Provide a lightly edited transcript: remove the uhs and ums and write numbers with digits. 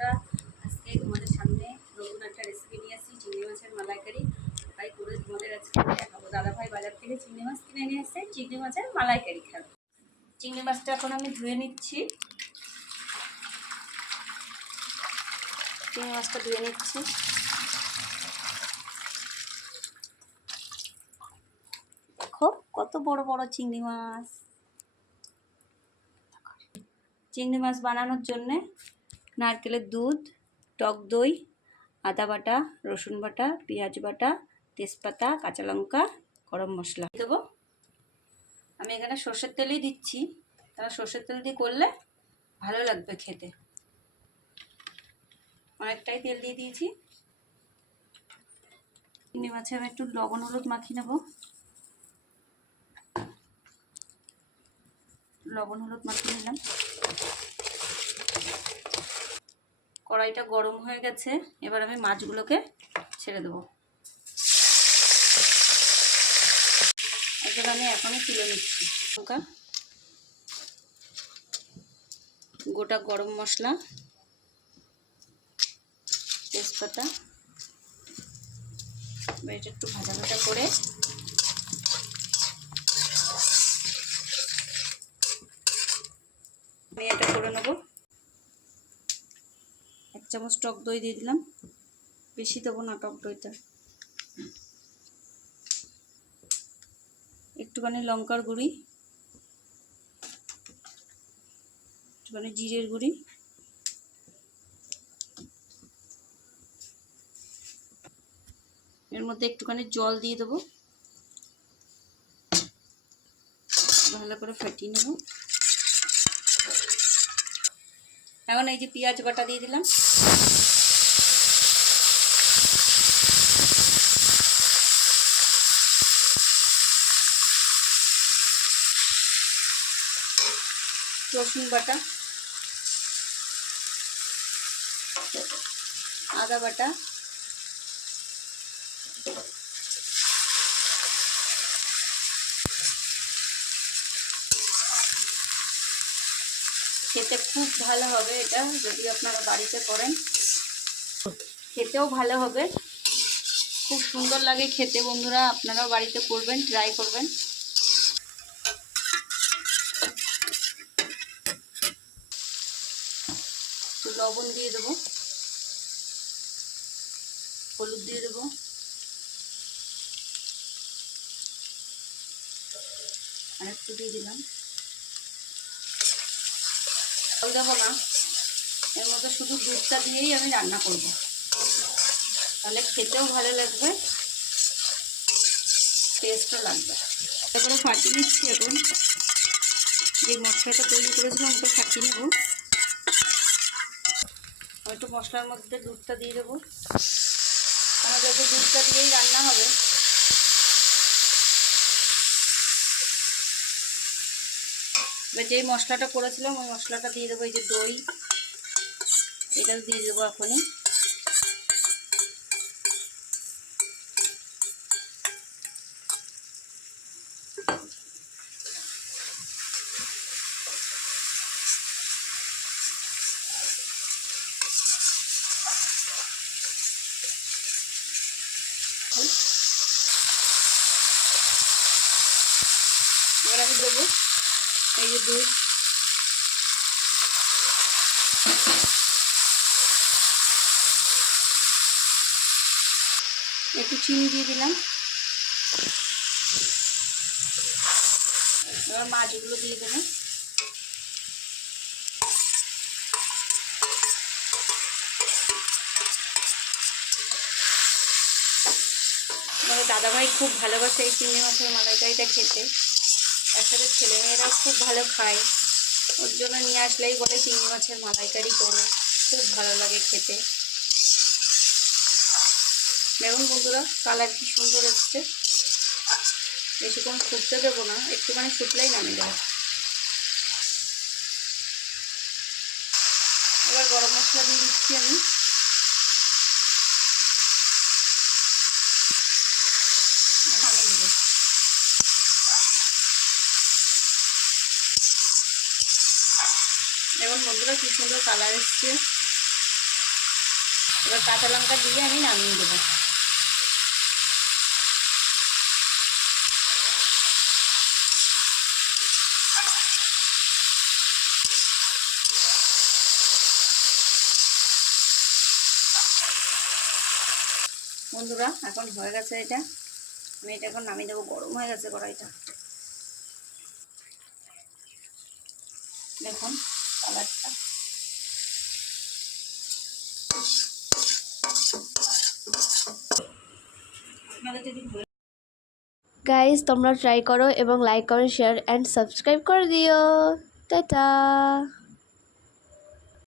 বন্ধুরা, আজকে তোমাদের সামনে নতুন একটা রেসিপি নিয়ে আসছি, চিংড়ি মাছের মালাইকারি। তাই করে তোমাদের আজকে দেখাবো। দাদাভাই বাজার থেকে চিংড়ি মাছ কিনে নিয়ে এসছে, চিংড়ি মাছের মালাইকারি খাবো। চিংড়ি মাছটা এখন আমি ধুয়ে নিচ্ছি। চিংড়ি মাছটা ধুয়ে নিচ্ছি। দেখো কত বড় বড় চিংড়ি মাছ। চিংড়ি মাছ বানানোর জন্যে নারকেলের দুধ, টক দই, আদা বাটা, রসুন বাটা, পেঁয়াজ বাটা, তেজপাতা, কাঁচা লঙ্কা, গরম মশলা দেবো। আমি এখানে সর্ষের তেলই দিচ্ছি, কারণ সর্ষের তেল দিয়ে করলে ভালো লাগবে খেতে। অনেকটাই তেল দিয়ে দিয়েছি। চিংড়ি মাছে আমি একটু লবণ হলুদ মাখিয়ে নেব। লবণ হলুদ মাখিয়ে নিলাম। কড়াইটা গরম হয়ে গেছে, এবার আমি মাছগুলোকে ছেড়ে দেবো। এবার আমি এখনই তুলে নিচ্ছি। লঙ্কা, গোটা গরম মশলা, তেজপাতা, এটা একটু ভাজা ভাজা করে আমি এটা করে নেব। 1 চামচ টক দই দিয়ে দিলাম, বেশি দেবো না টক দইটা। একটুখানি লঙ্কার গুঁড়ি, একটুখানি জিরের গুঁড়ি, এর মধ্যে একটুখানি জল দিয়ে দেবো। ভালো করে ফাটিয়ে নেব। এখন এই যে পেঁয়াজ বাটা দিয়ে দিলাম। রসুন বাটা, আদা বাটা, খেতে খুব ভালো হবে এটা, যদি আপনারা বাড়িতে করেন খেতেও ভালো হবে, খুব সুন্দর লাগে খেতে। বন্ধুরা আপনারাও বাড়িতে করবেন, ট্রাই করবেন। একটু লবণ দিয়ে দেবো, হলুদ দিয়ে দেবো, আর একটু দিয়ে দিলাম। জল দেবো না, এর মধ্যে শুধু দুধটা দিয়েই আমি রান্না করব, তাহলে খেতেও ভালো লাগবে, টেস্টও লাগবে। তারপরে ফাটিয়ে নিচ্ছি। এখন যে মশলাটা তৈরি করেছিলাম ওটা ফাটিয়ে নেব। একটু মশলার মধ্যে দুধটা দিয়ে দেবো, আমাদের তো দুধটা দিয়েই রান্না হবে। এবার যেই মশলাটা করেছিলাম ওই মশলাটা দিয়ে দেবো। এই যে দই, এটা দিয়ে দেবো এখনই। এবার আমি দেবো এই যে দুধ, একটু চিনি দিয়ে দিলাম। এবার মাছগুলো দিয়ে দেবো। আমার দাদাভাই খুব ভালোবাসে এই চিংড়ি মাছের মালাইকারিটা খেতে, একসাথে ছেলেমেয়েরাও খুব ভালো খায়, ওর জন্য নিয়ে আসলেই বলে চিংড়ি মাছের মালাইকারি করো, খুব ভালো লাগে খেতে। দেখুন বন্ধুরা কালার কি সুন্দর এসছে। বেশিক্ষণ ফুটতে দেবো না, একটুখানি ফুটলেই নামিয়ে দেবো। এবার গরম মশলা দিয়ে দিচ্ছি আমি। নামিয়ে দেবো। দেখুন বন্ধুরা কি সুন্দর কালার এসছে। এবার কাঁচা লঙ্কা দিয়ে আমি নামিয়ে দেবো। বন্ধুরা এখন হয়ে গেছে এটা, আমি এটা এখন নামিয়ে দেবো। গরম হয়ে গেছে কড়াইটা, দেখুন কালারটা। গাইস তোমরা ট্রাই করো এবং লাইক করো, শেয়ার অ্যান্ড সাবস্ক্রাইব করে দিও। টাটা।